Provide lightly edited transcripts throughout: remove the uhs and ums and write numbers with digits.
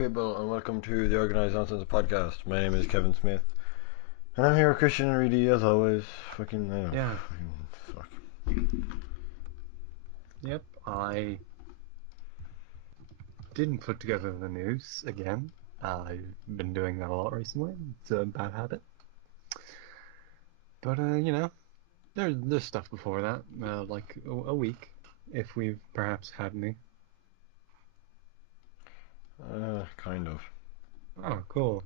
people, and welcome to the Organised Nonsense podcast. My name is Kevin Smith, and I'm here with Christian and Reedy as always. Yeah. Fuck. Yep. I didn't put together the news again. I've been doing that a lot recently. It's a bad habit. But there's stuff before that, like a week, if we've perhaps had any. Kind of. Oh, cool.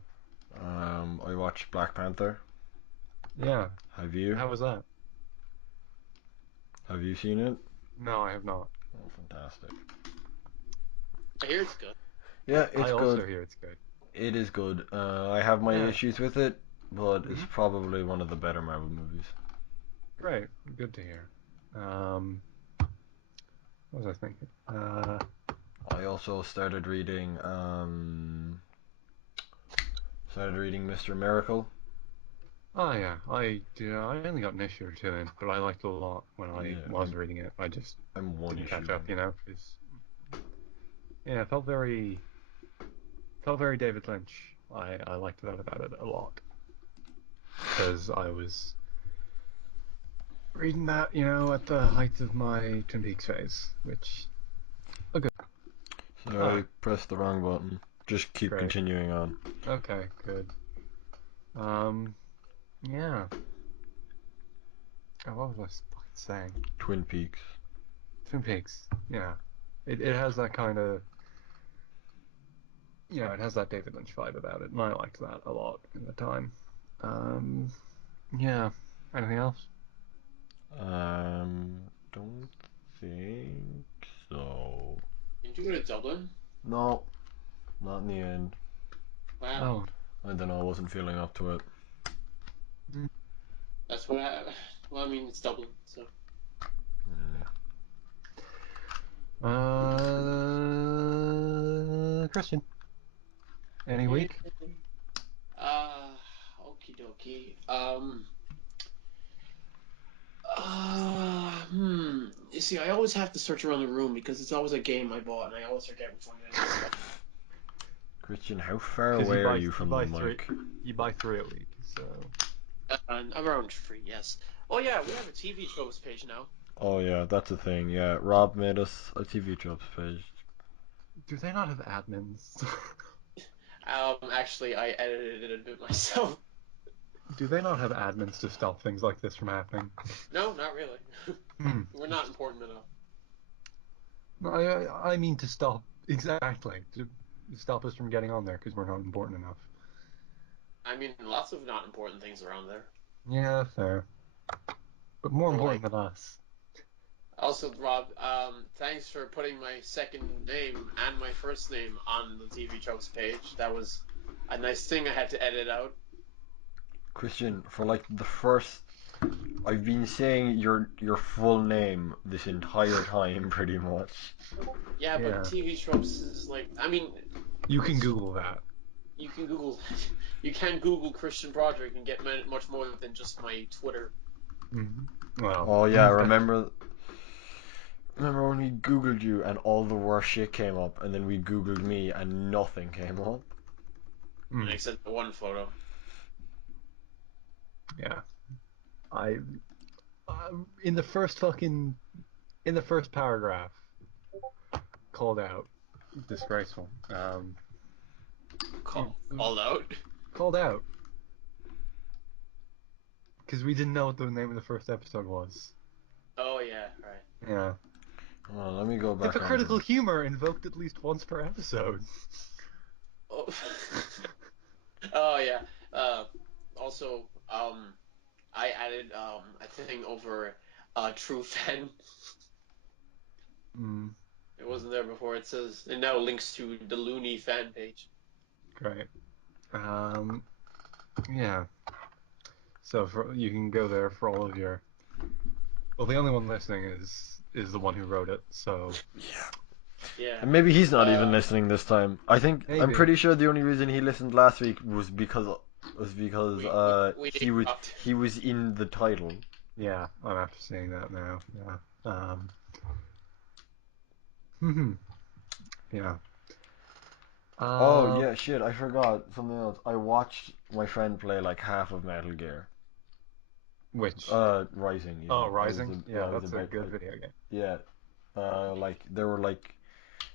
I watched Black Panther. Yeah. Have you? How was that? Have you seen it? No, I have not. Oh, fantastic. I hear it's good. Yeah, I it's good. also hear it's good. It is good. I have my Yeah. issues with it, but it's Hmm. probably one of the better Marvel movies. Great. Good to hear. Um, what was I thinking? I also started reading Mr. Miracle. Oh yeah, I only got an issue or two in, but I liked it a lot when I Yeah, was reading it. I just I'm one didn't issue catch up, in. 'cause yeah, it felt very David Lynch. I liked that about it a lot because I was reading that, at the height of my Twin Peaks phase, which a good. Sorry, Ah, pressed the wrong button. Just keep great. continuing on. Okay, good. Um, yeah. Oh, what was I fucking saying? Twin Peaks. Twin Peaks. Yeah, it has that kind of it has that David Lynch vibe about it, and I liked that a lot in the time. Um, yeah. Anything else? Don't think so. Did you go to Dublin? No, not in the end. Wow, Oh, I don't know, I wasn't feeling up to it. mm, that's what I. Well, I mean, it's Dublin, so. Yeah. Christian. Any Eh, week? okie dokie. You see, I always have to search around the room because it's always a game I bought, and I always forget which one it is. Christian, how far Because away are you you from the buy three, mic? you buy three a week. So Around free, yes. Oh yeah, we have a TV tropes page now. Oh yeah, that's a thing. Yeah, Rob made us a TV Jobs page. do they not have admins? Actually, I edited it a bit myself. Do they not have admins to stop things like this from happening? No, not really. Hmm. We're not important enough. No, I mean to stop exactly to stop us from getting on there because we're not important enough. I mean, lots of not important things around there. Yeah, fair. But more Or important like, than us. also, Rob, thanks for putting my second name and my first name on the TV tropes page. That was a nice thing I had to edit out. Christian, for like the first, I've been saying your full name this entire time, pretty much. Yeah, but Yeah. TV tropes is like, I mean, You can it's Google that. you can Google, you can Google Christian Broderick and get much more than just my Twitter. Well, Oh yeah, you've got. remember when we Googled you and all the worst shit came up, and then we Googled me and nothing came up. And Mm, I sent the one photo. yeah. I in the first fucking in the first paragraph called out disgraceful. Called out. Called out because we didn't know what the name of the first episode was. Oh yeah, right. Yeah. Oh, let me go back onto Hypocritical the. humor invoked at least once per episode. Oh, oh yeah. Uh, Also, I added a thing over True Fan. Mm, It wasn't there before. It says it now links to the Looney fan page. great. Um, yeah. So you can go there for all of your. Well, the only one listening is the one who wrote it. So Yeah. Yeah. And maybe he's not even Uh, listening this time. I'm maybe. pretty sure the only reason he listened last week was because we he name was dropped. he was in the title. Yeah, I'm after seeing that now. Yeah. Yeah. Oh Um, yeah, shit, I forgot something else. I watched my friend play like half of Metal Gear. which? Rising Oh, even. Rising. Yeah, I was that's a about good video game. yeah. Like there were like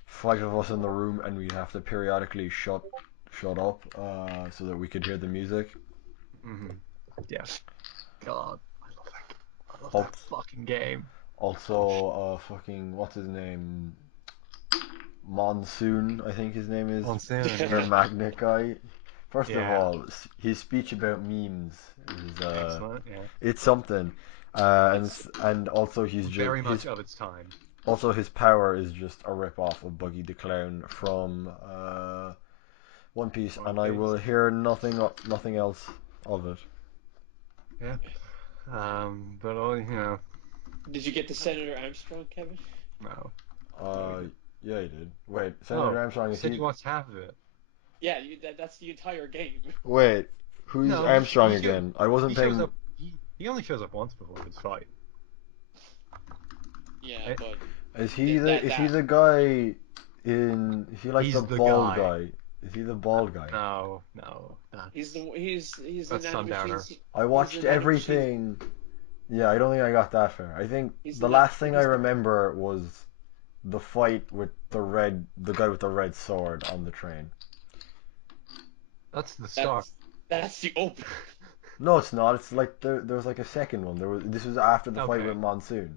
five of us in the room, and we'd have to periodically shut up, so that we could hear the music. Hmm. Yeah. God, I love Al- that fucking game. Also, fucking what's his name? Monsoon, I think his name is. Monsoon. Your Yeah. magnet guy. First of Yeah. all, his speech about memes is Excellent. Yeah. it's something. It's And also Very much of its time. his power is just a rip off of Buggy the Clown from One Piece, One and I will Piece. hear nothing else of it. Yeah. But all you know, Did you get to Senator Armstrong, Kevin? no. No, we Uh, did. yeah, he did. Wait, Senator Oh, Armstrong you is said he? you watched half of it. Yeah, that's the entire game. Wait, who's No, Armstrong he should. again? I wasn't He shows paying. up. He only shows up once before his fight. Yeah, Right? but Is he the guy in? Is he like the He's the bald guy. guy? Is he the bald guy? No, no, he's the that's Sundowner. nanomachines. I He's the watched nanomachines. everything. Yeah, I don't think I got that far. I think He's the the last thing I he's the remember was the fight with the guy with the red sword on the train. That's the start. that's the open. No, it's not. It's like there was like a second one. This was after the fight with Okay. Monsoon.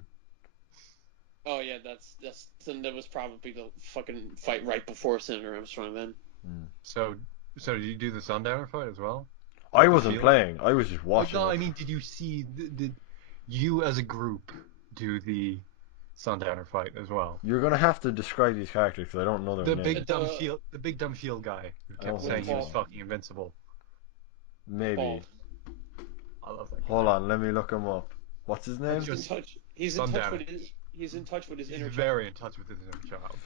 Oh yeah, that's then that was probably the fucking fight right before Senator Armstrong. Then Hmm. So, so did you do the Sundowner fight as well? I The wasn't field? playing. I was just Oh watching no, it. I mean, did you see? Did you as a group do the Sundowner fight as well? You're gonna have to describe these characters because I don't know their names. The big dumb shield guy who I kept don't with the think saying he was so. ball fucking invincible. Maybe. bald. I love that Hold guy. on, let me look him up. What's his That's name? He's in just touch. He's in touch with Sundowner. his He's inner child. very in touch with his inner child.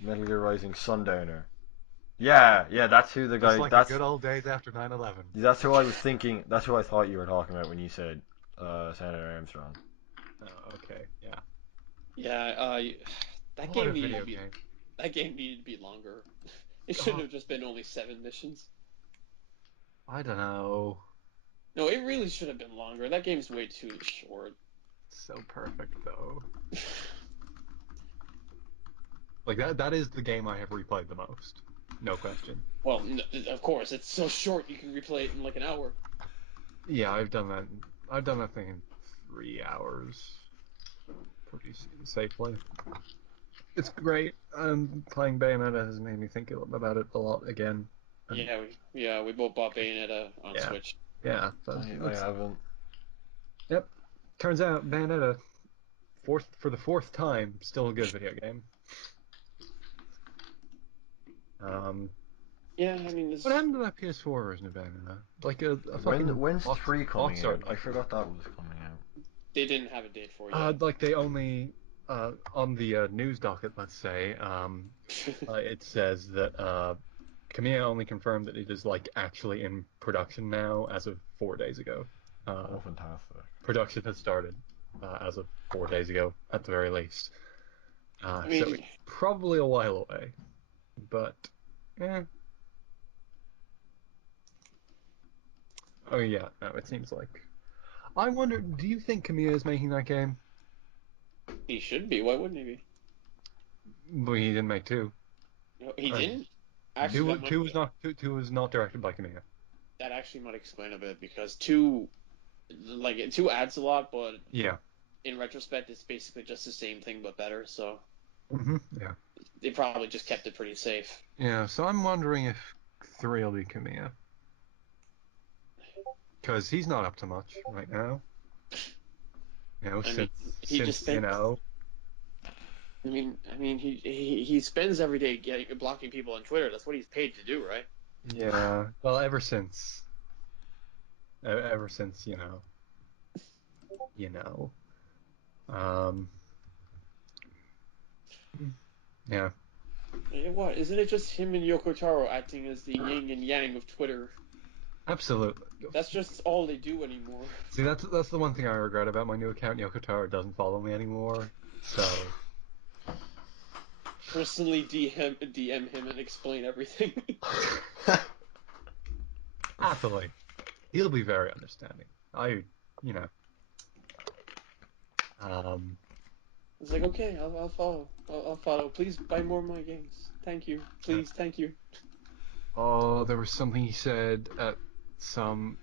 Metal Gear Rising Sundowner. Yeah, that's who the Just guy. like the good old days after 9/11. That's who I was thinking. That's who I thought you were talking about when you said Senator Armstrong. Oh, okay, yeah. Yeah, that What game a needed to video be game. that game needed to be longer. It shouldn't Oh, have just been only 7 missions. I don't know. No, it really should have been longer. That game's way too short. So perfect though. Like that is the game I have replayed the most. No question. Well, of course, it's so short you can replay it in like an hour. Yeah, I've done that. I've done that thing in 3 hours pretty safely. It's great. Playing Bayonetta has made me think about it a lot again. And We both bought Bayonetta on yeah, Switch. yeah. I haven't. Yep. Turns out Bayonetta, for the fourth time, still a good video game. Um, Yeah, I mean, what happened to that PS4 version of Bayonetta? Like a fucking When's box three coming box out? art. I forgot that was coming out. they didn't have a date for it yet. Like they only on the news docket, let's say, it says that Kamiya only confirmed that it is like actually in production now as of 4 days ago. Oh, fantastic! Production has started as of 4 days ago at the very least. I So mean, it's probably a while away, but eh. Oh yeah, no, it seems like. I wonder, do you think Kamiya is making that game? he should be. Why wouldn't he be? Well, he didn't make two. No, he And didn't. Actually, two was not directed by Kamiya. that actually might explain a bit because two adds a lot, but Yeah. in retrospect, it's basically just the same thing but better. So Yeah. they probably just kept it pretty safe. Yeah, so I'm wondering if three will be Kamiya. Because he's not up to much right now. You know, I mean, he just since you spent. know, He spends every day blocking people on Twitter. That's what he's paid to do, right? yeah. Well, ever since you know, um, yeah, What? Isn't it just him and Yoko Taro acting as the yin and yang of Twitter? absolutely. That's just all they do anymore. See, that's the one thing I regret about my new account. Yoko Taro doesn't follow me anymore, so personally DM him and explain everything. Happily. He'll be very understanding. You know, um, It's like, okay, I'll follow. I'll follow. Please buy more of my games. Thank you. Please, thank you. oh, there was something he said at some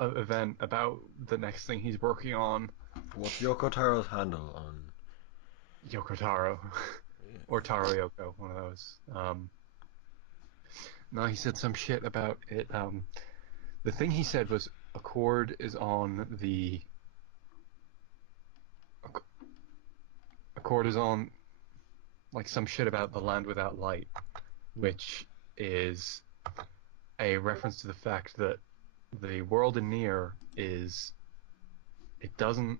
event about the next thing he's working on. What's Yoko Taro's handle on? Yoko Taro. Or Taro Yoko, one of those. No, he said some shit about it. The thing he said was Accord is on the Accord is on like some shit about the Land Without Light, which is a reference to the fact that the world in Nier is it doesn't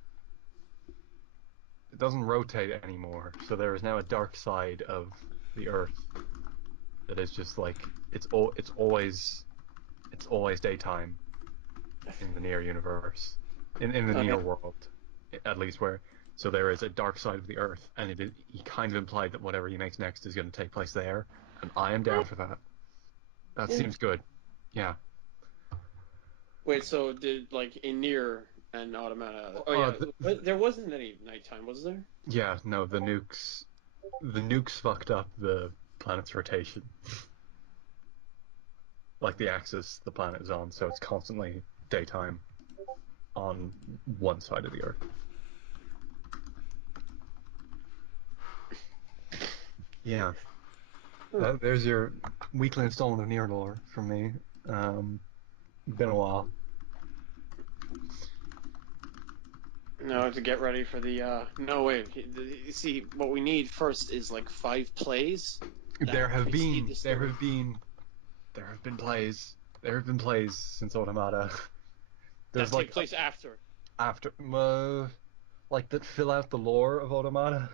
rotate anymore. So there is now a dark side of the Earth that is just like it's always daytime in the Nier universe, in the Nier Okay. world, at least where. So there is a dark side of the Earth, and he kind of implied that whatever he makes next is going to take place there, and I am down for that. That Yeah. seems good. Yeah. Wait, so did like in Nier and Automata? Oh Uh, yeah, the, there wasn't any nighttime, was there? yeah. No, the nukes fucked up the planet's rotation, like the axis the planet is on, so it's constantly daytime on one side of the Earth. Yeah. Huh. There's your weekly installment of Nier lore from me. Um, been a while. No, to get ready for the. No, wait. You see, what we need first is like 5 plays There that have precede been the there story. have been there have been plays there have been plays since Automata. That There's take like place after. after like that fill out the lore of Automata.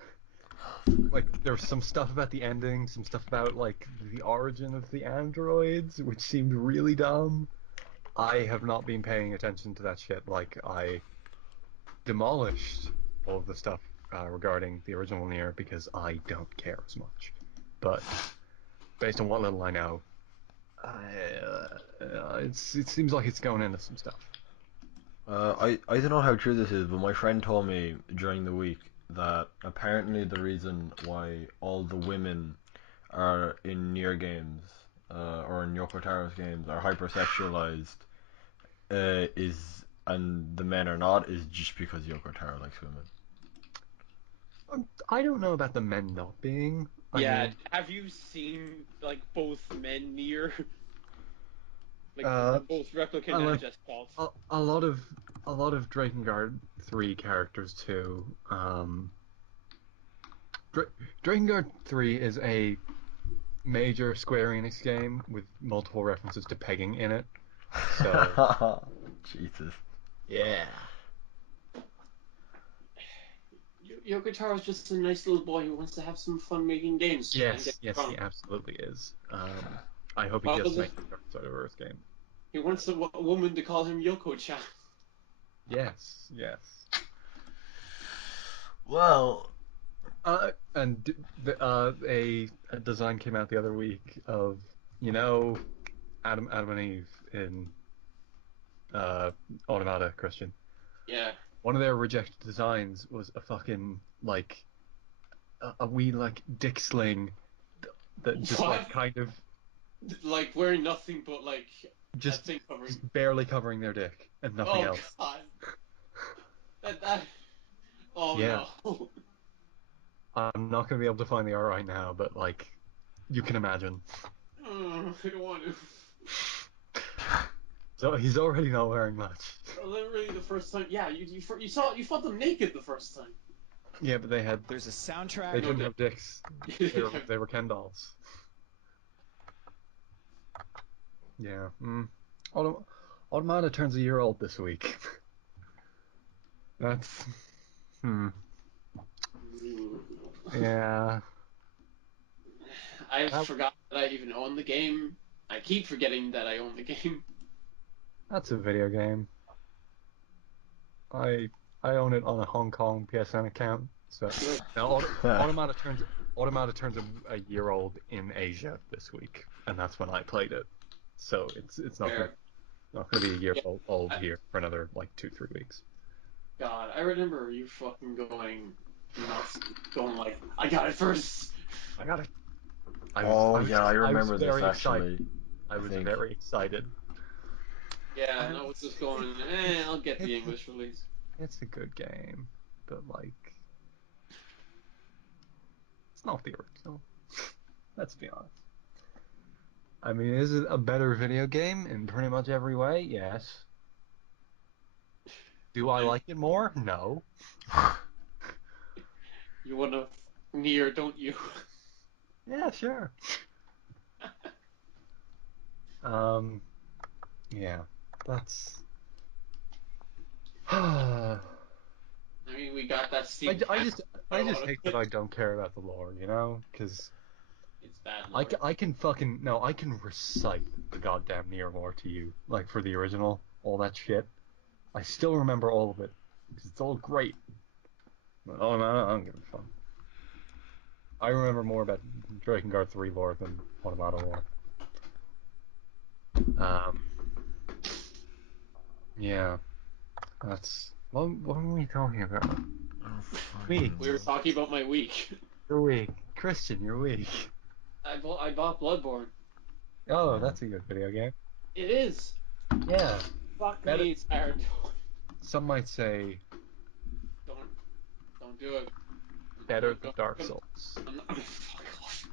Like there's some stuff about the ending, some stuff about like the origin of the androids, which seemed really dumb. I have not been paying attention to that shit. Like I demolished all of the stuff regarding the original Nier because I don't care as much. But based on what little I know, it seems like it's going into some stuff. I don't know how true this is, but my friend told me during the week that apparently the reason why all the women are in Nier games or in Yoko Taro's games are hypersexualized is and the men are not is just because Yoko Taro likes women. I don't know about the men not being. I Yeah, mean, have you seen like both men Nier, like uh, both Replicant I and like Just a lot of Drakengard 3 characters too. Drakengard 3 is a major Square Enix game with multiple references to pegging in it. So Jesus. yeah. Yoko Taro's just a nice little boy who wants to have some fun making games and get Yes, drunk. he absolutely is. I hope he Well, gets to make the Dark Side of Earth game. he wants a woman to call him Yoko-chan. Yes, yes. Well, And a design came out the other week of Adam and Eve in uh, Automata Christian. Yeah. One of their rejected designs was a fucking like a wee like dick sling that just What? like kind of Like wearing nothing but like a just thing covering. barely covering their dick and nothing Oh else. god. That. Oh Yeah, no. I'm not gonna be able to find the art right now, but like you can imagine. I don't want to. So he's already not wearing much. Literally the first time. Yeah, you saw them naked the first time. Yeah, but There's a they soundtrack. No, didn't have dicks. They were Ken dolls. Yeah. Automata turns a year old this week. That's hmm. Yeah. I That, forgot that I even own the game. I keep forgetting that I own the game. that's a video game. I I own it on a Hong Kong PSN account. So now uh, Automata turns Automata turns a year old in Asia this week, and that's when I played it. So it's Fair. not gonna be a year Yeah. old I, here for another like 2-3 weeks. God, I remember you fucking going nuts, going like, I got it first. I got it. Oh yeah, I I was remember this very excited. actually. I I was think. very excited. Yeah, and And I was just going, I'll get the it's English release. it's a good game, but like it's not the original. Let's be honest. I mean, is it a better video game in pretty much every way? Yes. Do I And like it more? No. you want to near, don't you? Yeah, sure. Um, yeah, that's. I, I mean, we got that Steam I Pack. just I I don't just want to hate that put. I don't care about the lore, you know? Because It's bad lore. I can fucking no, I can recite the goddamn Nier lore to you, like for the original, all that shit. I still remember all of it because it's all great. But, oh no, I don't give a fuck. I remember more about Drakengard 3 lore than Automata lore. Um, yeah, that's what are we talking about? Oh, fucking Weak. We were hell. talking about my week. You're weak, Christian. You're weak. I bought Bloodborne. Oh, Yeah. that's a good video game. It is. Yeah, Fuck better. me, it's hard. Some might say Don't don't do it. I'm better not than going. Dark Souls. I'm not. Fuck off.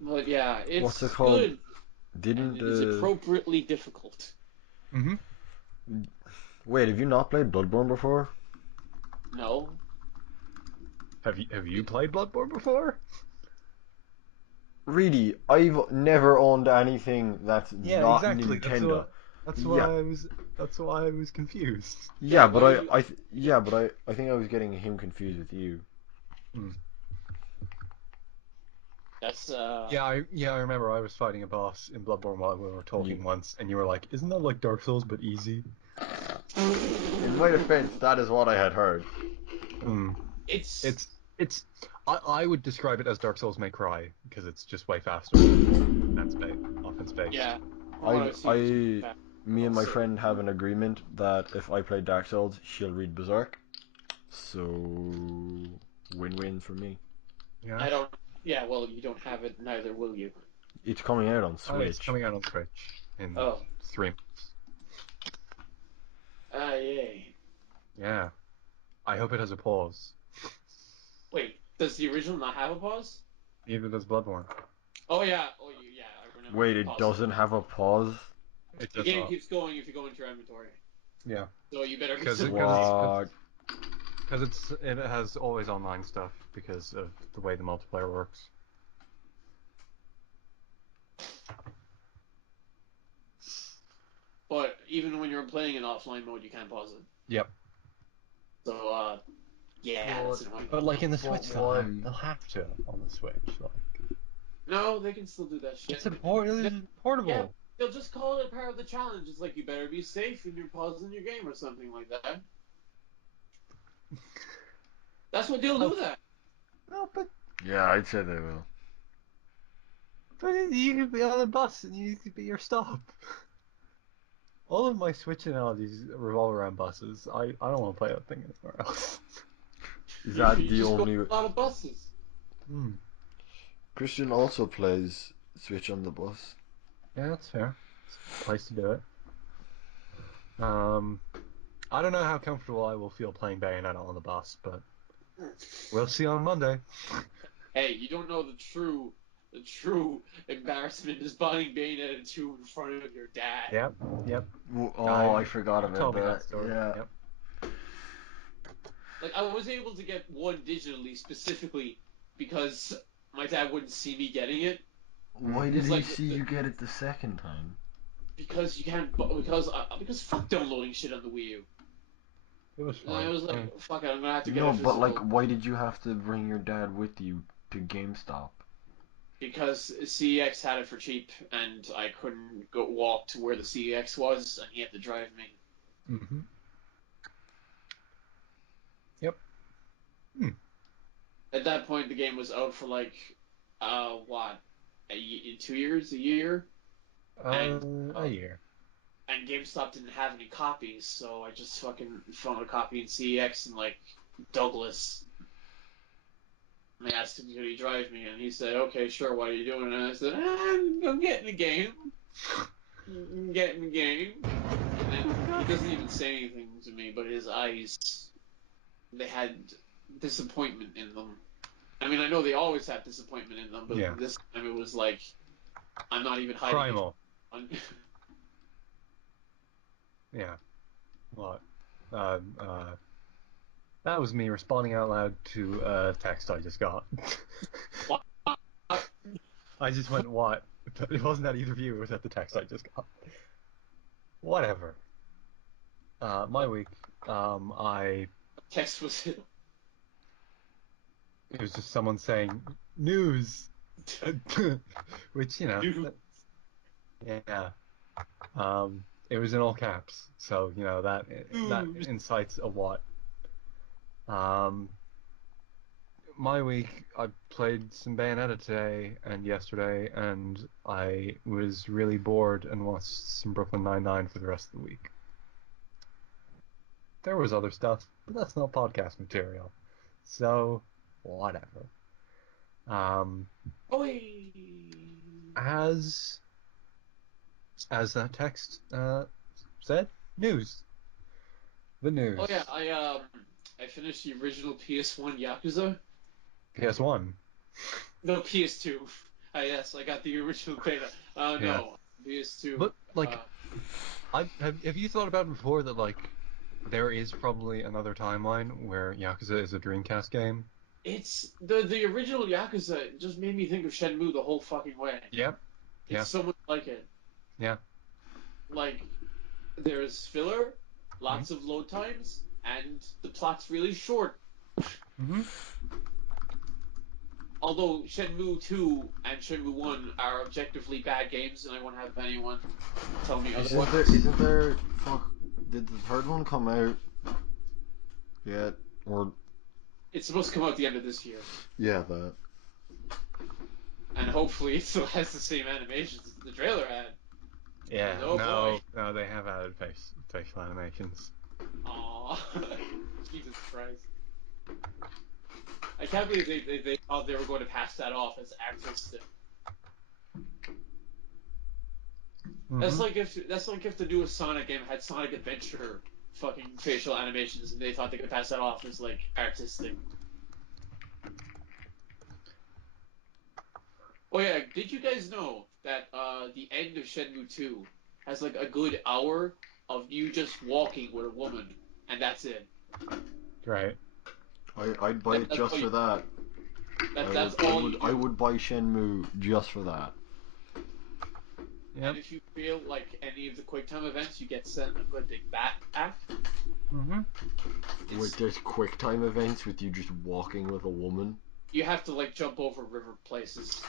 But yeah, What's it it's called? good and Didn't it is appropriately difficult. Mm-hmm. wait? Have you not played Bloodborne before? No, Have you played Bloodborne before? Really, I've never owned anything that's Yeah, not exactly. Nintendo. That's Yeah, why I was that's why I was confused. yeah. yeah, but Why are you? yeah, but I think I was getting him confused with you. Hmm. That's Yeah, I remember I was fighting a boss in Bloodborne while we were You, talking once, and you were like, "Isn't that like Dark Souls but easy?" in my defense, that is what I had heard. Hmm. it's It's I would describe it as Dark Souls May Cry because it's just way faster and offense based. yeah. From what I I've seen, it's I fast, but me and my also friend have an agreement that if I play Dark Souls, she'll read Berserk. So win-win for me. Yeah. I don't. Yeah, well, you don't have it, neither will you. It's coming out on It's Switch. coming out on Switch in Oh, 3 months. yay. Yeah. I hope it has a pause. Wait, does the original not have a pause? Neither does Bloodborne. Oh yeah, yeah, I remember. Wait, You it pause it. doesn't have a pause? It The does game not. keeps going if you go into your inventory. Yeah. So you better Because consider it, the cause it's, game. cause, What? cause it's, it has always online stuff because of the way the multiplayer works. But even when you're playing in offline mode, you can't pause it. Yep. So yeah, that's But annoying. But like in the but Switch, why? they'll have to on the Switch. Like No, they can still do that shit. They- it's Yeah, portable. they'll just call it part of the challenge. It's like you better be safe when you're pausing your game or something like that. That's what they'll No, do. That. no, Yeah, I'd say they will. but you could be on a bus and you could be your stop. All of my Switch analogies revolve around buses. I don't want to play that thing anywhere else. Is that You the just go on only? a lot of buses. Hmm. Christian also plays Switch on the bus. Yeah, that's fair. It's a place to do it. Um, I don't know how comfortable I will feel playing Bayonetta on the bus, but we'll see on Monday. Hey, you don't know the true embarrassment is buying Bayonetta 2 in front of your dad. Yep, yep. Oh, I I forgot you've about told me that that. story. Yeah. Yep. Like I was able to get one digitally specifically because my dad wouldn't see me getting it. Hmm. Why did Because he like see you get it the second time? because you can't because fuck downloading shit on the Wii U. It was And I fine. was I like, mean, fuck it, I'm gonna have to get No, a but like, physical why did you have to bring your dad with you to GameStop? because CEX had it for cheap and I couldn't go walk to where the CEX was and he had to drive me. hmm. Yep. Hmm. At that point, the game was out for like, what, 2 years, a year, and A year. and GameStop didn't have any copies, so I just fucking found a copy in CEX and like Douglas. And I asked him, could he drive me? And he said, okay, sure, what are you doing? And I said, I'm getting the game. I'm getting the game. And then he doesn't even say anything to me, but his eyes, they had disappointment in them. I mean, I know they always have disappointment in them, but Yeah. this time it was like, I'm not even hiding Primal. it. Yeah. What? Uh, uh, that was me responding out loud to a text I just got. What? I just went, what? But it wasn't at either of you, it was at the text I just got. Whatever. My What week, I text was it? it was just someone saying news, which Dude. yeah. It was in all caps, so that News. incites a what. Um, my week, I played some Bayonetta today and yesterday, and I was really bored and watched some Brooklyn Nine-Nine for the rest of the week. There was other stuff, but that's not podcast material, so whatever. Um, Oi. as that text said, news. The Oh yeah, news. I finished the original PS1 Yakuza. PS1. No, PS2. Yes, I got the original beta. Yeah. No, PS2. But like, Uh, have you thought about it before that like there is probably another timeline where Yakuza is a Dreamcast game? it's the original Yakuza. It just made me think of Shenmue the whole fucking way. Yeah. It's Yeah. so much like it. Yeah. Like there's filler, Mm-hmm. lots of load times, and the plot's really short. Mm-hmm. Although Shenmue 2 and Shenmue 1 are objectively bad games, and I won't have anyone tell me Isn't there? otherwise. Isn't there? Fuck. Did the third one come out yet? Or It's supposed to come out the end of this year, yeah, that. and hopefully it still has the same animations as the trailer had. Because Yeah. oh boy, No, they have added facial animations. aw, Jesus Christ! I can't believe they thought they were going to pass that off as artistic. Mm-hmm. That's like if the newest Sonic game had Sonic Adventure fucking facial animations, and they thought they could pass that off as like artistic. Oh yeah, did you guys know that the end of Shenmue 2 has like a good hour of you just walking with a woman, and that's it. Right. I'd buy it That's just all you, for that. that's all you I do. would buy Shenmue just for that. And Yep. if you fail like any of the QuickTime events, you get sent a good big bat pack. Mm-hmm. Wait, It's there's quick time events with you just walking with a woman. you have to like jump over river places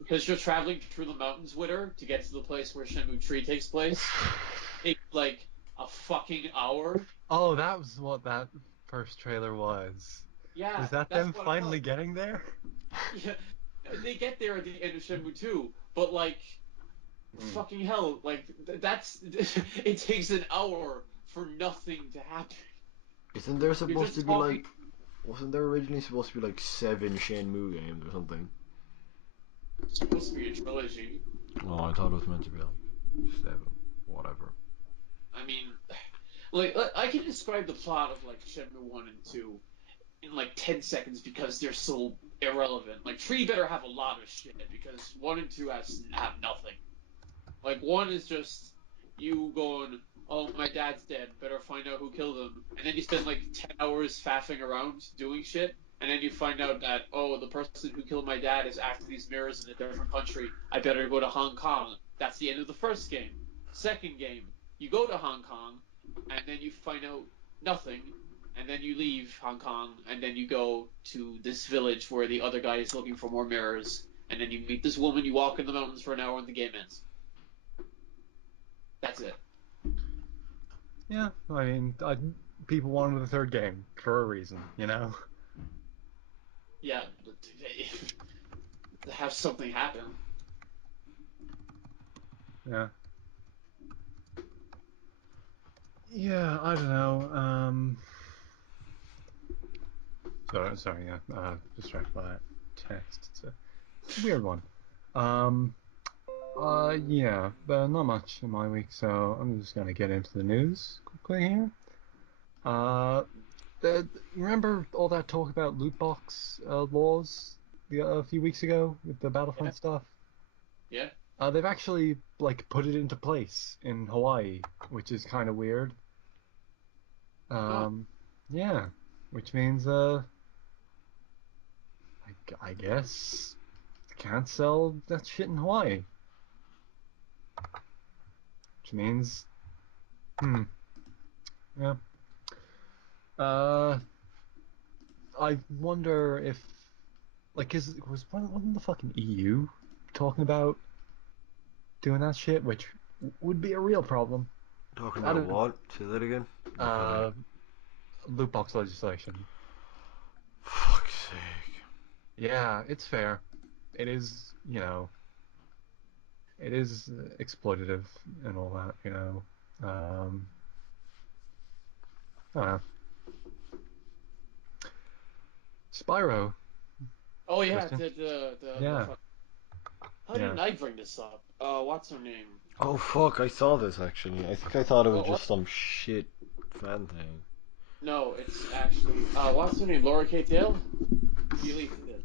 because you're traveling through the mountains with her to get to the place where Shenmue 3 takes place. It takes like a fucking hour. Oh, that was what that first trailer was. Yeah, Was that that's them what it finally was. getting there? Yeah, they get there at the end of Shenmue 2, but like Mm. fucking hell, like that's it takes an hour for nothing to happen. Isn't there You're supposed to just be talking. like? Wasn't there originally supposed to be like 7 Shenmue games or something? It's supposed to be a trilogy. Oh, I thought it was meant to be like 7. Whatever. I mean, like I can describe the plot of like Shenmue 1 and 2 in like 10 seconds because they're so irrelevant. Like 3 better have a lot of shit because 1 and 2 have nothing. Like 1 is just you going, "Oh, my dad's dead. Better find out who killed him." And then you spend like 10 hours faffing around doing shit, and then you find out that, "Oh, the person who killed my dad is after these mirrors in a different country. I better go to Hong Kong." That's the end of the first game. Second game, you go to Hong Kong, and then you find out nothing, and then you leave Hong Kong, and then you go to this village where the other guy is looking for more mirrors, and then you meet this woman, you walk in the mountains for an hour, and the game ends. That's it. Yeah, people wanted the third game for a reason, you know? yeah, to have something happen. Yeah. Yeah, I don't know. Sorry, yeah. Distracted by that text. It's a weird one. Um, yeah, but not much in my week, so I'm just gonna get into the news quickly here. Uh, remember all that talk about loot box laws a few weeks ago with the Yeah, Battlefront stuff? yeah. They've actually like put it into place in Hawaii, which is kind of weird. Oh, Um, yeah, which means I guess can't sell that shit in Hawaii, which means yeah. Uh, I wonder if like is was wasn't the fucking EU talking about doing that shit, which would be a real problem. Talking I about don't what? Say that again. You cut out. uh loot box legislation. Fuck's sake. Yeah, it's fair. It is, it is exploitative and all that. I don't know. Spyro, oh yeah. Christian. The Yeah, fuck. How yeah. didn't I bring this up? What's her name? Oh fuck! I saw this actually. I think I thought it was What? just some shit fan thing. No, it's actually what's her name? Laura Kate Dale. She leaked it.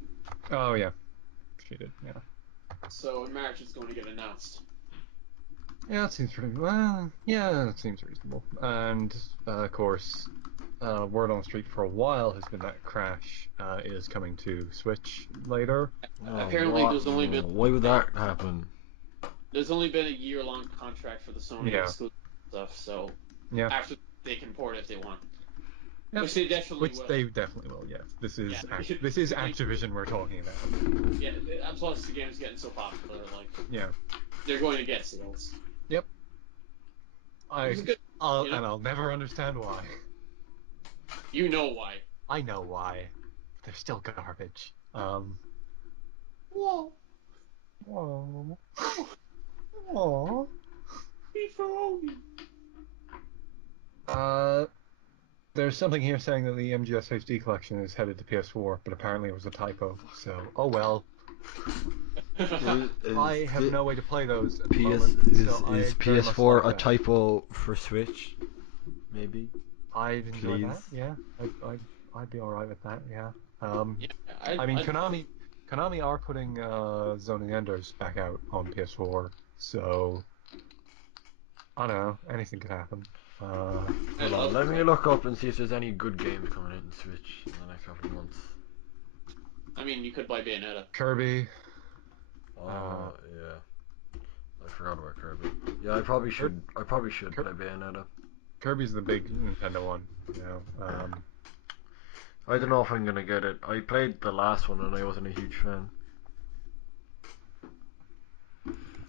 Oh yeah, she did. Yeah, So in March it's going to get announced. yeah. It seems pretty well. Yeah, it seems reasonable. And of course, word on the street for a while has been that Crash is coming to Switch later. Oh, Apparently, what? Why would that happen? there's only been a year-long contract for the Sony Yeah, exclusive stuff. So yeah. after they can port it if they want, Yep. which they definitely Which will. they definitely will. Yes, Yeah, This is like Activision we're talking about. yeah. Plus, the game's getting so popular, like Yeah. they're going to get sales. Yep. Which I is good, you know. I'll never understand why. You know why? I know why. They're still garbage. Whoa, Oh. whoa, Oh. beefy. Uh, there's something here saying that the MGS HD collection is headed to PS4, but apparently it was a typo. So, oh well. Is I have the no way to play those at the PS moment, so is I'd very much PS4 like a that. typo for Switch? Maybe, I'd enjoy please. that. Yeah, I'd be all right with that. Yeah. Yeah, I mean, I'd Konami are putting Zoning Enders back out on PS4, so I don't know. Anything could happen. I'd Hold on, love to let me play. look up and see if there's any good games coming out in Switch in the next couple of months. I mean, you could buy Bayonetta. Kirby. Uh, Oh yeah, I forgot about Kirby. Yeah, I probably Kir- should. I probably should Kir- play Bayonetta. Kirby's the big Nintendo one. You know. I don't know if I'm gonna get it. I played the last one and I wasn't a huge fan.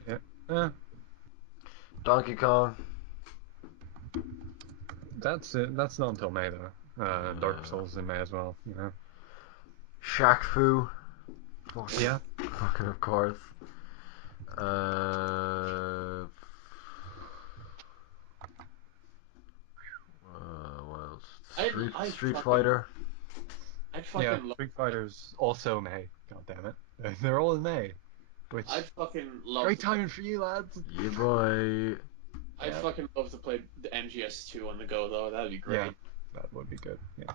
Yeah. Eh, Donkey Kong. that's it. That's not until May though. Dark Uh, Souls in May as well. You know. Shaq Fu. Fucking, Yeah. fucking of course. Uh, what else? I'd Street fucking, Fighter. I'd Yeah. fucking love, Street Fighter's also May. God damn it. They're all in May, I'd which fucking love great to play. timing for you lads. Yeah, boy. I'd Yeah. fucking love to play the MGS2 on the go though. That'd be Yeah. great. That would be good. Yeah.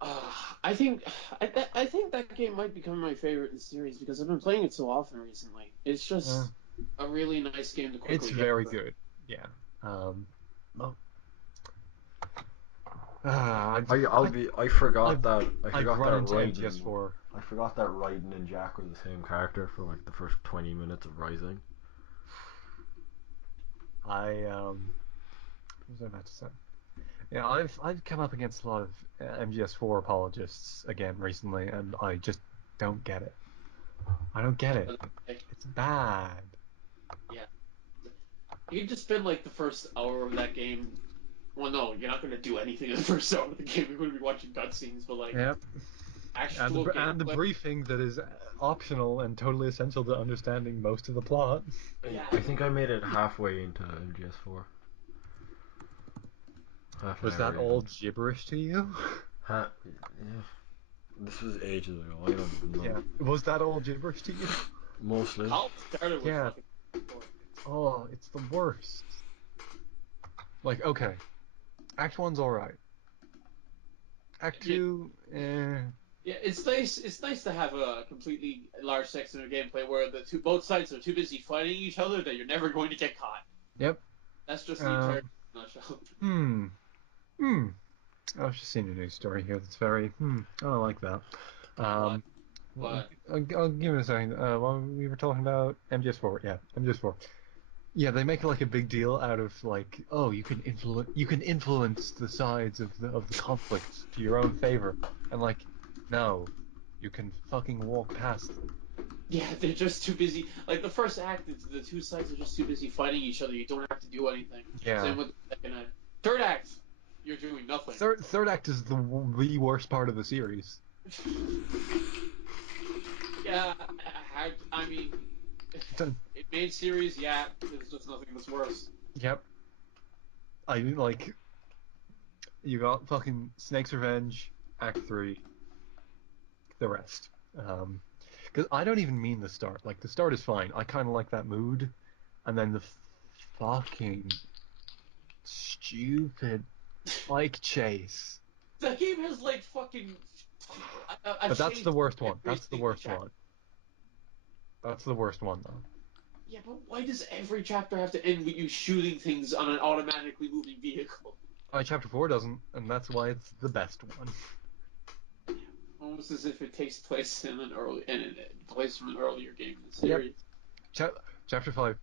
Uh, I think I think that game might become my favorite in the series because I've been playing it so often recently. It's Uh, just a really nice game to it's quickly get very through. good. Yeah. Oh, I've I'll I, be. I forgot I've that. I I've forgot run that into Raiden. MGS4. I forgot that Raiden and Jack were the same character for like the first 20 minutes of Rising. What was I about to say? Yeah, I've come up against a lot of MGS4 apologists again recently, and I just don't get it. I don't get it. It's bad. Yeah, you can just spend like the first hour of that game. Well, no, you're not going to do anything in the first hour of the game. You're going to be watching cutscenes, but like Yep. actual and the gameplay. briefing that is optional and totally essential to understanding most of the plot. Yeah, I think I made it halfway into MGS4. Half an Was hour that even. all gibberish to you? Yeah. This was ages ago. I don't even know. Yeah. Was that all gibberish to you? Mostly. Call started with Yeah. fucking. Oh, it's the worst. Like, okay, Act One's all right. Act Yeah, Two, eh. yeah, it's nice. It's nice to have a completely large section of gameplay where both sides are too busy fighting each other that you're never going to get caught. Yep. That's just the entire Um. nutshell. Hmm. Hmm. I was just seeing a news story here that's very. I don't like that. What? Um. What? I'll give it a second. Well, we were talking about MGS4. Yeah, MGS4. Yeah, they make like a big deal out of like, oh, you can influence the sides of the conflict to your own favor, and like, no, you can fucking walk past them. Yeah, they're just too busy. Like the first act, the two sides are just too busy fighting each other. You don't have to do anything. Yeah. Same with the second act. Third act, you're doing nothing. Third act is the worst part of the series. Yeah, I mean, in main series, yeah, there's just nothing that's worse. Yep. I mean, like, you got fucking Snake's Revenge, Act 3, the rest. Because I don't even mean the start. Like, the start is fine. I kind of like that mood. And then the fucking stupid bike chase. That game has like fucking a But that's chase the worst one. every That's the single worst chapter. one. That's the worst one, though. Yeah, but why does every chapter have to end with you shooting things on an automatically moving vehicle? Chapter 4 doesn't, and that's why it's the best one. Almost as if it takes place in a place from an earlier game in the Yep. series. Cha- Chapter 5,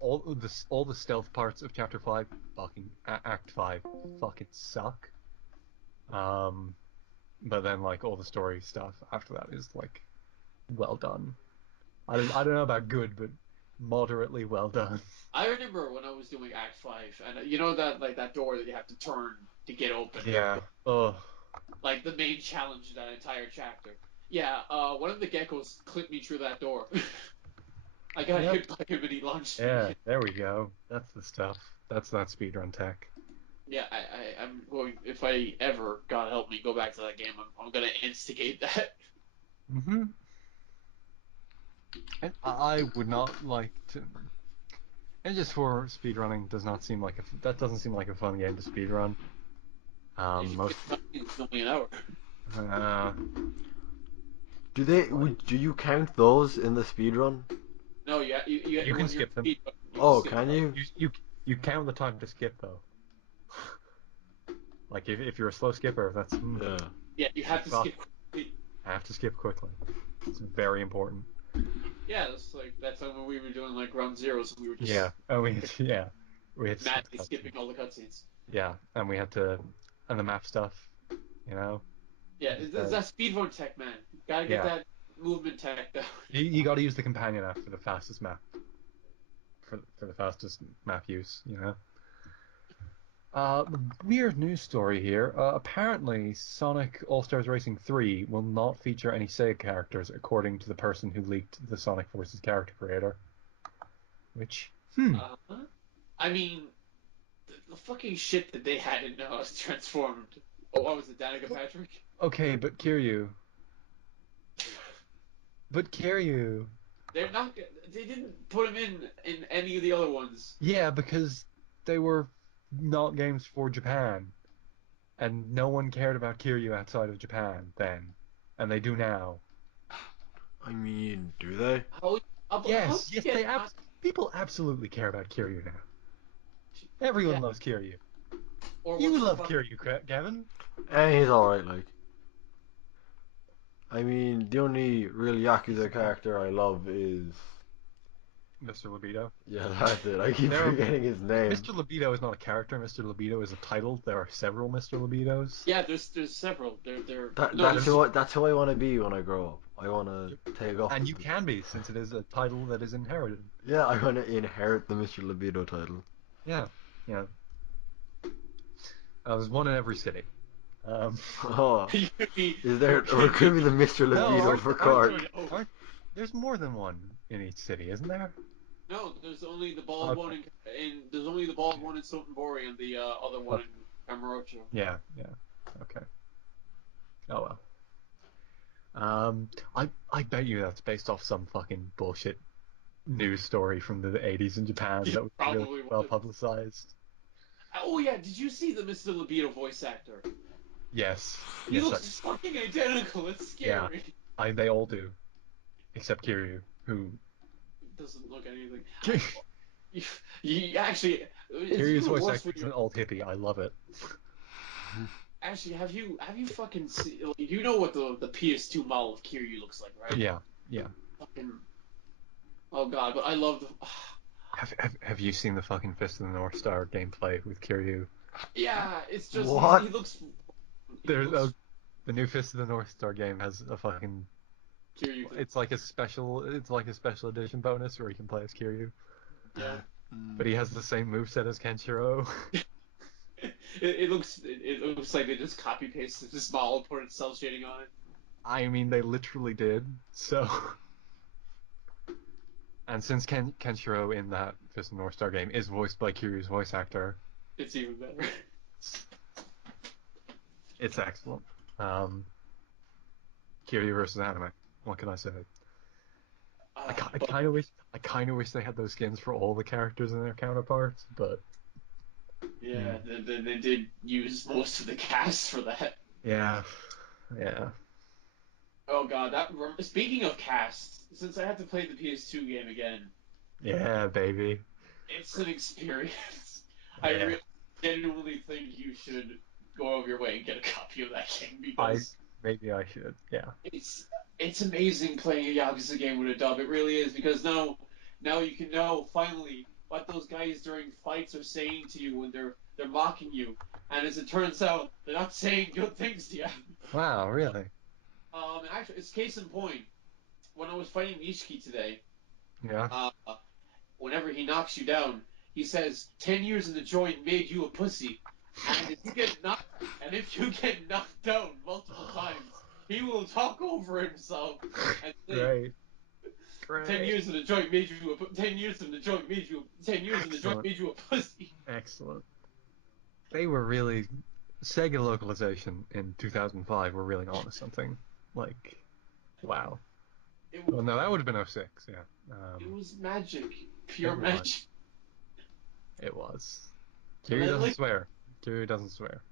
all the stealth parts of Chapter 5, fucking Act 5, fucking suck. Um, but then like all the story stuff after that is like well done. I don't know about good, but moderately well done. I remember when I was doing Act Five, and you know that like that door that you have to turn to get open, Yeah. Oh. like the main challenge of that entire chapter. Yeah, one of the geckos clipped me through that door. I got Yep. hit by him and he launched me. Yeah. There we go. That's the stuff. That's that speedrun tech. Yeah, I'm going. If I ever, God help me, go back to that game, I'm gonna instigate that. Mm-hmm. And I would not like to. And just for speedrunning does not seem like that doesn't seem like a fun game to speedrun. If you Most. get stuck, it's only an hour. Uh, Do you count those in the speed run? No, you can when you're skip them. speed, you can Oh, skip. can you? You count the time to skip though. Like if you're a slow skipper, that's Yeah. Yeah, you have to fuck. skip quickly. Have to skip quickly. It's very important. Yeah, that's like that's when we were doing like round zeros and we were Yeah. just Oh, yeah. We had to skip madly the skipping cutscenes. all the cutscenes. Yeah, and we had to, and the map stuff. You know. Yeah, Just, that's speedrun tech, man. Gotta get yeah. that movement tech down. You got to use the companion app for the fastest map. For the fastest map use. You know. Weird news story here. Apparently, Sonic All-Stars Racing 3 will not feature any Sega characters, according to the person who leaked the Sonic Forces character creator. Which, Uh, I mean, the fucking shit that they had in Transformed. Oh, what was it, Danica Patrick? okay, but Kiryu. But Kiryu. They're not. They didn't put him in any of the other ones. Yeah, because they were not games for Japan, and no one cared about Kiryu outside of Japan then, and they do now. I mean, do they? How Yes, yes, get not? people absolutely care about Kiryu now. Yeah, Everyone loves Kiryu. or You what's the love fuck? Kiryu, Kevin. He's alright, like. I mean, the only real He's Yakuza character I love is. Mr. Libido. Yeah, that's it. I keep There are forgetting his name. Mr. Libido is not a character. Mr. Libido is a title. There are several Mr. Libidos. Yeah, there's several. There That no that's there's who that's who I want to be when I grow up. I want to take up. And you can be, since it is a title that is inherited. Yeah, I want to inherit the Mr. Libido title. Yeah, yeah. There's one in every city. Oh, You could be is your there, or kid could could be be the Mr. No, Libido for cards? aren't there's more than one in each city, isn't there? No, there's only the bald Okay. one in there's only the bald one in Sotenbori and the other one Okay. in Kamurocho. Yeah, yeah. Okay. Oh well. I bet you that's based off some fucking bullshit news story from the 80s in Japan It that was really probably well was. publicized. Oh yeah, did you see the Mr. Libido voice actor? Yes, He yes, looks fucking identical. It's yeah. scary. They all do, except Kiryu, who Doesn't look anything. You actually, it's Kiryu's even voice worse actor when is you're an old hippie. I love it. actually. Have you fucking see, like, you know what the PS2 model of Kiryu looks like, right? Yeah, yeah. Fucking oh god, but I love the Have you seen the fucking Fist of the North Star gameplay with Kiryu? yeah. It's just he What? looks he There's looks the new Fist of the North Star game has a fucking Kiryu thing. it's like a special edition bonus where you can play as Kiryu, Yeah. but he has the same moveset as Kenshiro. It looks like they just copy pasted this model, put cell shading on it. I mean, they literally did. So, and since Kenshiro in that Fist of the North Star game is voiced by Kiryu's voice actor, It's even better. it's, it's excellent. Um, Kiryu versus anime. What can I say? But I kind of wish they had those skins for all the characters and their counterparts, but yeah, they did use most of the cast for that. yeah, yeah, Oh god, speaking of cast, since I had to play the PS2 game again, yeah, baby, it's an experience. I yeah. genuinely think you should go over your way and get a copy of that game I because maybe I should. Yeah, it's it's amazing playing a Yakuza game with a dub. It really is because now you can know finally what those guys during fights are saying to you when they're mocking you. And as it turns out, they're not saying good things to you. wow, really? Actually, it's case in point. When I was fighting Ishiki today, Yeah. uh, whenever he knocks you down, he says, "10 years in the joint made you a pussy." And if you get knocked down multiple times, he will talk over himself and say, Great, 10 great, years in the joint made you a 10 years in the joint made you 10 years in the joint excellent, made you a pussy. excellent. They were really Sega localization in 2005 were really onto something. Like, wow. It Well, no, that would have been '06. Yeah. it was magic, It pure was. magic. It was. And Kiryu then doesn't like swear. Kiryu doesn't swear.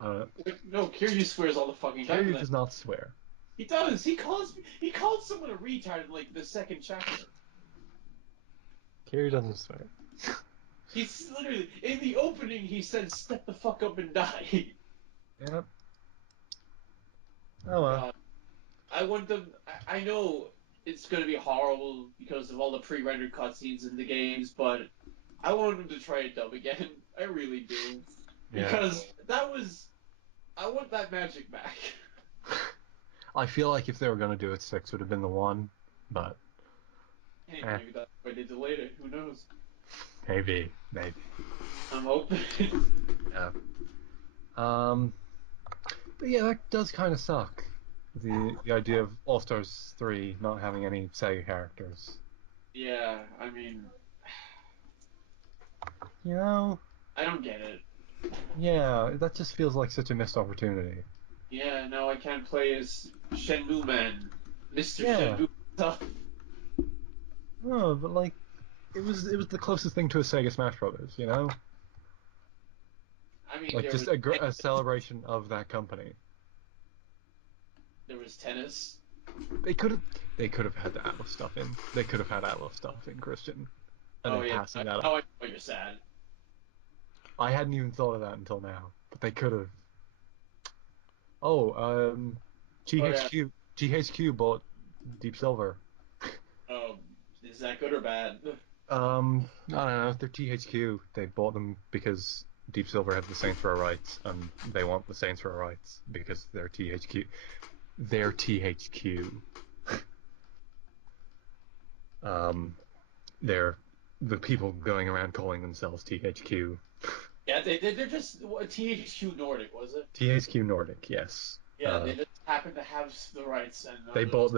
Uh, no, Kiryu swears all the fucking time. Kiryu Then does not swear. he does. He calls someone a retard in like the second chapter. Kiryu doesn't swear. He's literally in the opening. He said, "Step the fuck up and die." Yep. Oh well. God, I want them. I know it's gonna be horrible because of all the pre-rendered cutscenes in the games, but I want them to try it dub again. I really do Yeah. because that was. I want that magic back. I feel like if they were gonna do it, six would have been the one, but Hey, eh, maybe that's why they delayed it. Who knows? maybe. I'm hoping. Yeah. But yeah, that does kind of suck. The idea of All Stars 3 not having any Sega characters. Yeah, I mean, You know, I don't get it. yeah, that just feels like such a missed opportunity. Yeah, no, I can't play as Shenmue Man, Mr. Yeah. Shenmue stuff. No, but like it was the closest thing to a Sega Smash Brothers, you know? I mean, Like just a celebration of that company. there was tennis. They could have they could have had the Atlas stuff in. They could have had Atlas stuff in Christian, and Oh then yeah, passing that now up. I know you're sad. I hadn't even thought of that until now, but they could have. Oh, Oh yeah. GHQ bought Deep Silver. Oh, is that good or bad? I don't know. They're THQ. They bought them because Deep Silver have the Saints Row rights, and they want the Saints Row rights because they're THQ. They're THQ. Um, they're the people going around calling themselves THQ. Yeah, they're just THQ Nordic, was it? THQ Nordic, yes. Yeah, they just happen to have the rights, and They bought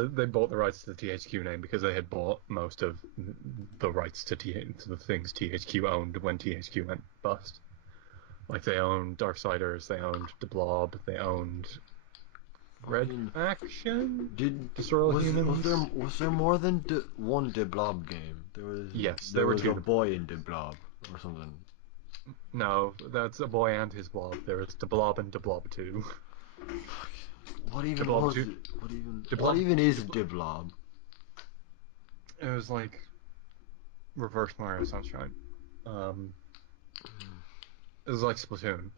the rights to the THQ name because they had bought most of the rights to the things THQ owned when THQ went bust. Like they owned Darksiders, they owned The Blob, they owned I Red mean, Faction, did Destroy All Humans. was there more than one De Blob game? Yes, there There were was two. a boy in De Blob or something. No, that's a boy and his blob. There was The Blob and The Blob 2. What The even Blob was 2. it? The What Blob. even is De Blob? It was like Reverse Mario Sunshine. Um, it was like Splatoon.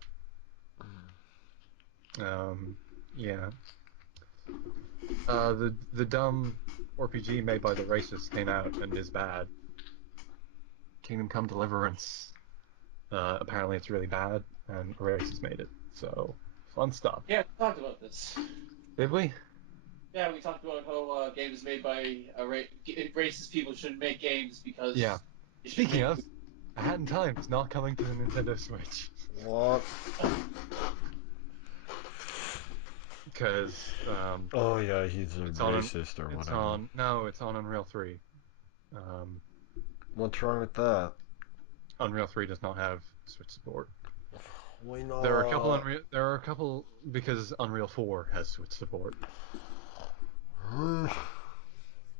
Um, yeah. The dumb RPG made by the racists came out and is bad. Kingdom Come Deliverance. Apparently it's really bad, and a racist made it. So fun stuff. Yeah, we talked about this. Did we? Yeah, we talked about how games made by racist people shouldn't make games Yeah. because you should Speaking make. of, A Hat in Time is not coming to the Nintendo Switch What? because Oh yeah, he's a it's on racist or it's whatever. on no, it's on Unreal 3. Um, What's wrong with that? Unreal 3 does not have Switch support. Why not? There are a couple because Unreal 4 has Switch support. Um,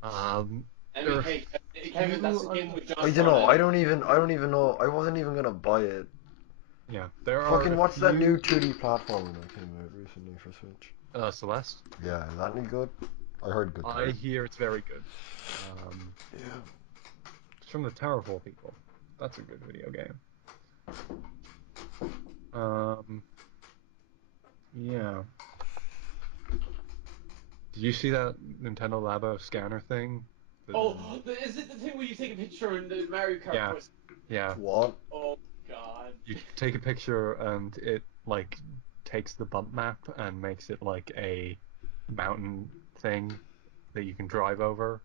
I there mean, are a hey, Kevin, that's the game with I Josh don't know. Barnett. I don't even know. I wasn't even gonna buy it. yeah, there are Fucking a what's that new few 2D platformer that came out recently for Switch? Celeste. Yeah, is that any good? I heard good I things. hear it's very good. Um, Yeah. it's from the Taro people. That's a good video game. Um, yeah. Did you see that Nintendo Labo scanner thing? The, Oh, is it the thing where you take a picture and the Mario Kart yeah, puts? yeah. What? Oh God. You take a picture and it like takes the bump map and makes it like a mountain thing that you can drive over.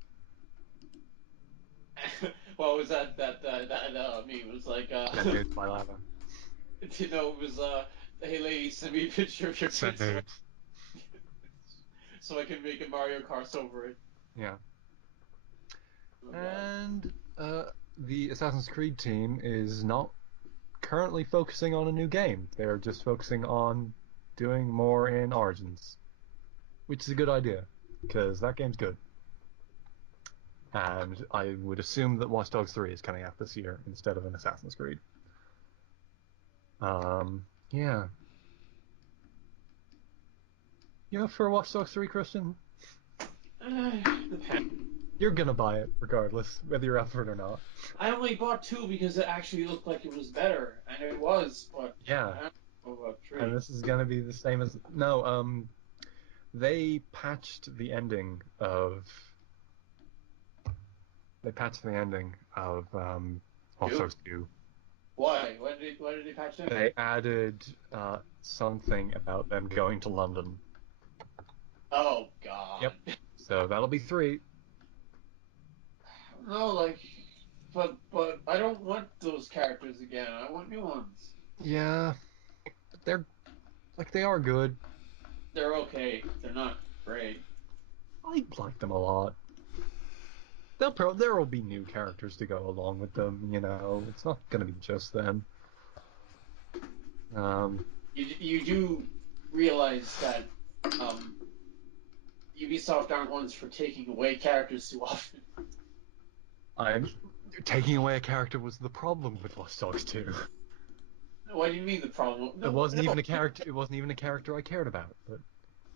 What was that meme? It was like Send nudes by lava. you know, it was hey lady, send me a picture of your Send tits nudes. so I can make a Mario Kart over it. Yeah. Oh God. And the Assassin's Creed team is not currently focusing on a new game. They're just focusing on doing more in Origins, which is a good idea because that game's good. And I would assume that Watch Dogs 3 is coming out this year instead of an Assassin's Creed. Yeah. You up for Watch Dogs 3, Christian? Depends. You're gonna buy it regardless, whether you're up for it or not. I only bought two because it actually looked like it was better, and it was, but Yeah. I don't know about And three. this is gonna be the same as no. They patched the ending of Watch Two? Dogs 2. Why? Why did they patch it? They added something about them going to London. Oh God. Yep. So that'll be 3. No, like, but I don't want those characters again. I want new ones. Yeah, but they are good. They're okay. They're not great. I like them a lot. There will be new characters to go along with them. It's not gonna be just them. Um, You do realize that um, Ubisoft aren't ones for taking away characters too often. I'm taking away a character was the problem with Watch Dogs 2. What do you mean the problem? It No, wasn't no. even a character. It wasn't even a character I cared about. But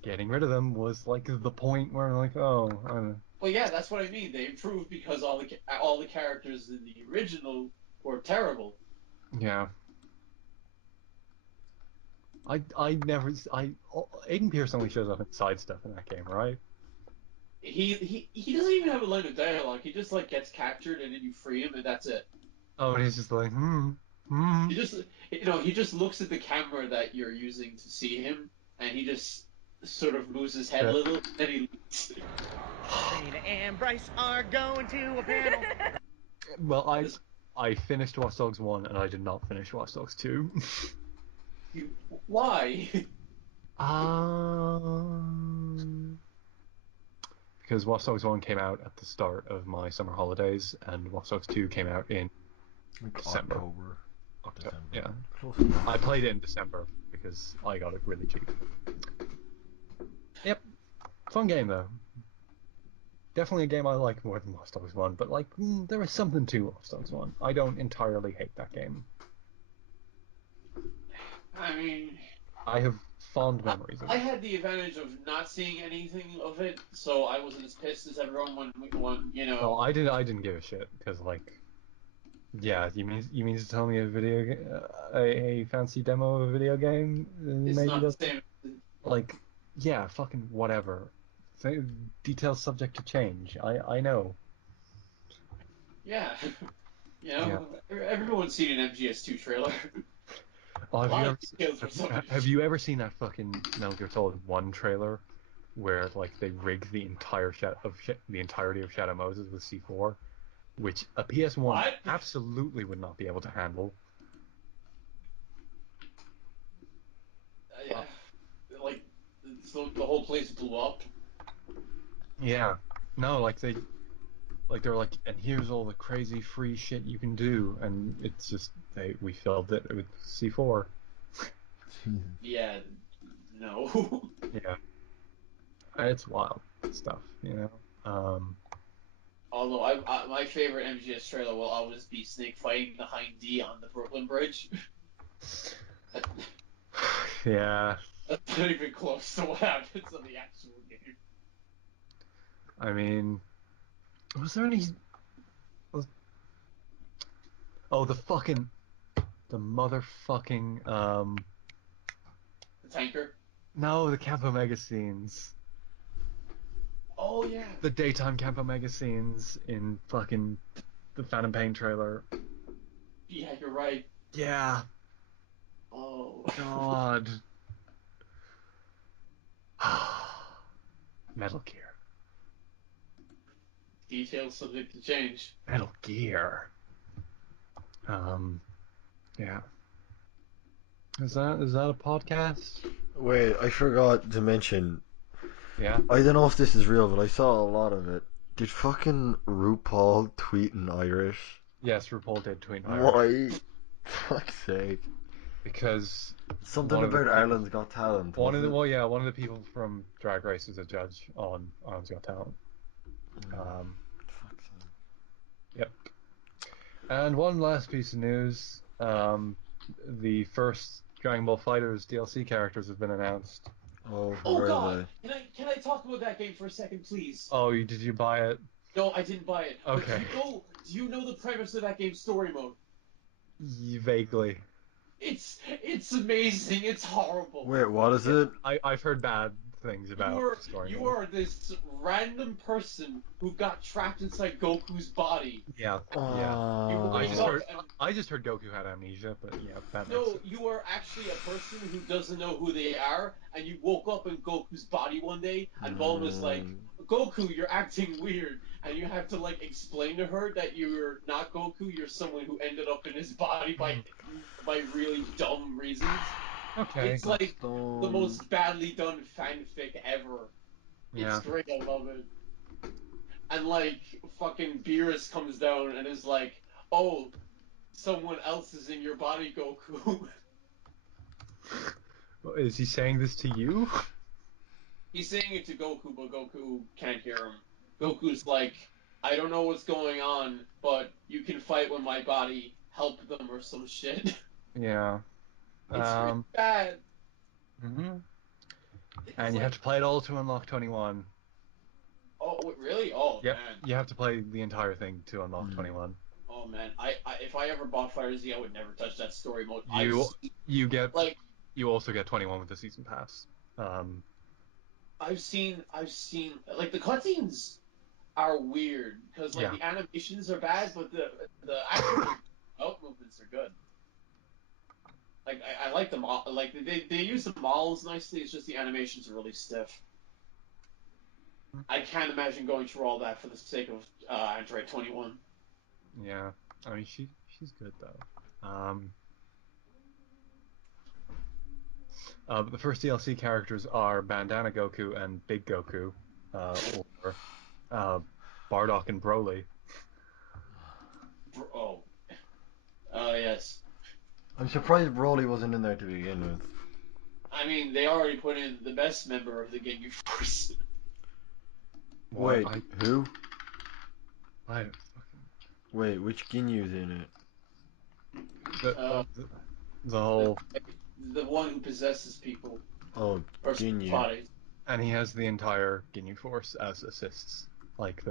getting rid of them was like the point where I'm like, oh, I don't know. Well, yeah, that's what I mean. They improved because all the characters in the original were terrible. Yeah. I never I Aiden Pierce only shows up in side stuff in that game, right? He doesn't even have a line of dialogue. He just like gets captured and then you free him and that's it. Oh, and he's just like, hmm. He just he just looks at the camera that you're using to see him and he just sort of moves his head a Yeah. little. Then he leaves. Dana and Bryce are going to a panel. Well, This- I finished Watch Dogs 1 and I did not finish Watch Dogs 2. You, why? Um, because Watch Dogs 1 came out at the start of my summer holidays, and Watch Dogs 2 came out in Like December. October, December. Yeah. Close I enough. played it in December because I got it really cheap. Yep. Fun game, though. Definitely a game I like more than Watch Dogs 1, but like, there is something to Watch Dogs 1. I don't entirely hate that game. I mean, I have fond I, memories of I it. had the advantage of not seeing anything of it, so I wasn't as pissed as everyone when you No, know. I didn't give a shit because like, yeah, you mean to tell me a fancy demo of a video game It's maybe not the doesn't same. like, yeah, fucking whatever. Th Details subject to change. I know. Yeah, you Yeah. know, everyone's seen an MGS2 trailer. Oh, A lot of details were have subject. you ever seen that fucking Metal Gear Solid 1 trailer where like they rig the entire the entirety of Shadow Moses with C4, which a PS1 What? absolutely would not be able to handle. Uh, Like, so the whole place blew up. yeah. No, they're like, and here's all the crazy free shit you can do, and it's just we filled it with C4. Jesus. Yeah, no. Yeah. It's wild stuff. Although my favorite MGS trailer will always be Snake fighting the Hind D on the Brooklyn Bridge. Yeah. That's not even close to what happens in the actual game. I mean, was there any? Was, oh, the motherfucking The tanker. no, the Camp Omega scenes, Oh yeah. the daytime Camp Omega scenes in fucking the Phantom Pain trailer. Yeah, you're right. Yeah. Oh. God. Metal Gear. Details subject to change. Metal Gear. Um. Yeah. Is that a podcast? Wait, I forgot to mention. Yeah. I don't know if this is real, but I saw a lot of it. Did fucking RuPaul tweet in Irish? Yes, RuPaul did tweet in Irish Why? Fuck's sake. because Something one of the about people, Ireland's Got Talent, one was of the it? well, yeah, one of the people from Drag Race is a judge on Ireland's Got Talent. Um. Fuck's sake. Yep. And one last piece of news. The first Dragon Ball Fighters DLC characters have been announced. Oh, Oh where are God! they? Can I talk about that game for a second, please? Oh, did you buy it? No, I didn't buy it. But Okay. do you know the premise of that game's story mode? Vaguely. It's amazing. It's horrible. Wait, what is Yeah, it? I've heard bad things You about are the story you mode. are this random person who got trapped inside Goku's body. Yeah, yeah. You I wake just Oh. up heard and I just heard Goku had amnesia, but yeah, that makes no, sense. you are actually a person who doesn't know who they are, and you woke up in Goku's body one day, and Bulma's like, Mm, Goku, you're acting weird, and you have to like explain to her that you're not Goku, you're someone who ended up in his body Hmm. by really dumb reasons. Okay. It's that's like the dumb. most badly done fanfic ever. It's Yeah. great, I love it. And like fucking Beerus comes down and is like, "Oh, someone else is in your body, Goku." Is he saying this to you? He's saying it to Goku, but Goku can't hear him. Goku's like, "I don't know what's going on, but you can fight with my body. Help them or some shit." Yeah. It's really Um. bad. Mhm. It's And you have like, to play it all to unlock 21. oh, really? Oh Yep. man. You have to play the entire thing to unlock Mm. 21. Oh man. I if I ever bought Fighter Z, I would never touch that story mode. You you get Like you also get 21 with the season pass. Um. I've seen like the cutscenes are weird because like Yeah. the animations are bad, but the actual out movements are good. Like I like them all. Like they use the models nicely. It's just the animations are really stiff. I can't imagine going through all that for the sake of Android 21. Yeah. I mean, she she's good though. But the first DLC characters are Bandana Goku and Big Goku, or uh, Bardock and Broly. Oh, yes. I'm surprised Broly wasn't in there to begin with. I mean, they already put in the best member of the Ginyu Force. What Wait, who? I Wait, which Ginyu's in it? the, Uh, the the whole, the one who possesses people Oh, or Ginyu. bodies. and he has the entire Ginyu Force as assists, like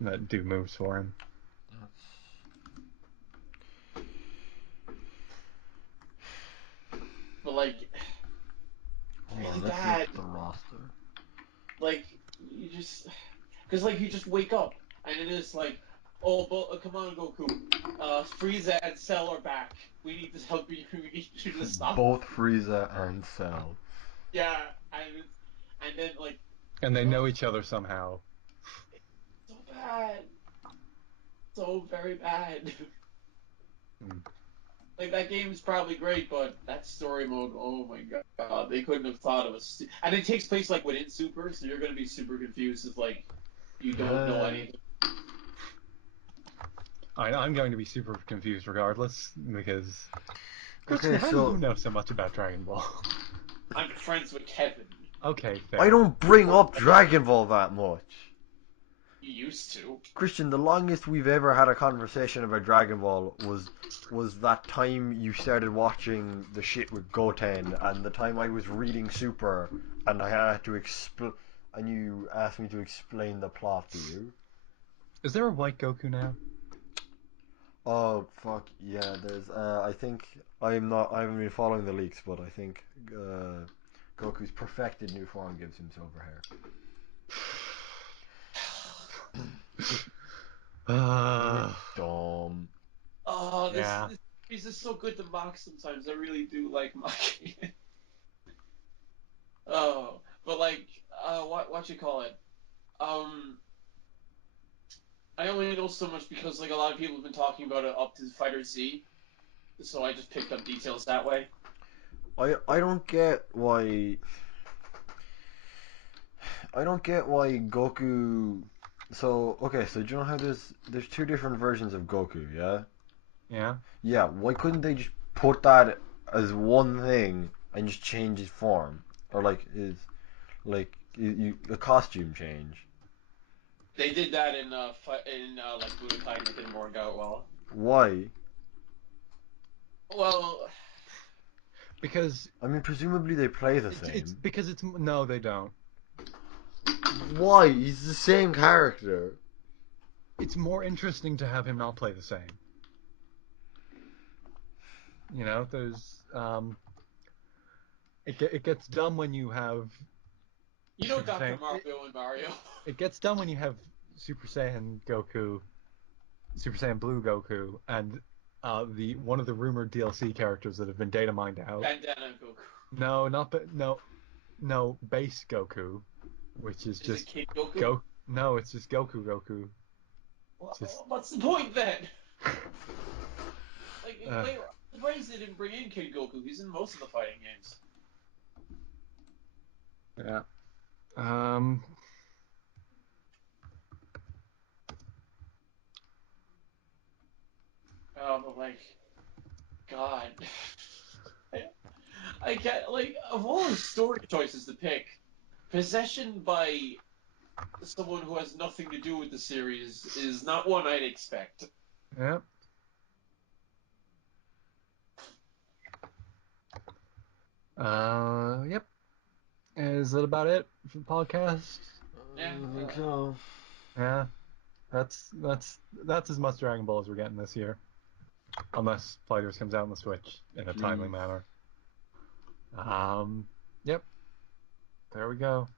that do moves for him. But like, Hold really on, let's look bad. at the roster. Like, you just because like you just wake up and it is like, oh, come on, Goku. Frieza and Cell are back. We need to help you. We need you to stop. Both Frieza and Cell. Yeah, and then like, And they oh, know each other somehow. so bad, so very bad. Mm. Like that game is probably great, but that story mode, oh my god, they couldn't have thought of a. And it takes place like within Super, so you're gonna be super confused if like you don't know Yeah. anything. I'm going to be super confused regardless because Christian, Okay, how do you so know so much about Dragon Ball? I'm friends with Kevin. Okay, I fair. don't bring up Dragon Ball that much. You used to. Christian, the longest we've ever had a conversation about Dragon Ball was that time you started watching the shit with Goten, and the time I was reading Super, and I had to and you asked me to explain the plot to you. Is there a white Goku now? Oh fuck yeah! There's I think I haven't been following the leaks, but I think Goku's perfected new form gives him silver hair. You're Uh, dumb. Oh, yeah. this is so good to mock sometimes. I really do like mocking it. Oh, but like, what you call it? Um, I only know so much because like a lot of people have been talking about it up to Fighter Z, so I just picked up details that way. I don't get why Goku. So okay, so do you know how there's two different versions of Goku, yeah? Yeah. Yeah, why couldn't they just put that as one thing and just change his form, or a costume change? They did that in like Budokai, and it didn't work out well. Why? Well, Because I mean, presumably they play the it's same. because it's no, they don't. Why? He's the same character. It's more interesting to have him not play the same. You know, there's it gets dumb when you have you know Super Dr. Saiyan. Mario and Mario. It gets dumb when you have Super Saiyan Goku, Super Saiyan Blue Goku, and the one of the rumored DLC characters that have been data mined out. Bandana Goku. No, not but no, no base Goku, which is Is it just Kid Goku? Go. No, it's just Goku Goku. It's just Well, what's the point then? Like, uh, wait, I'm surprised they didn't bring in Kid Goku. He's in most of the fighting games. yeah. Um. Oh, but like, God, I, I can't like of all the story choices to pick, possession by someone who has nothing to do with the series is not one I'd expect. Yeah. Yep. Is that about it for the podcast? Yeah, I think so. Yeah. That's as much Dragon Ball as we're getting this year, unless Fighters comes out on the Switch in a timely Please. manner. Yep. There we go.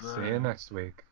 See you Bye. next week.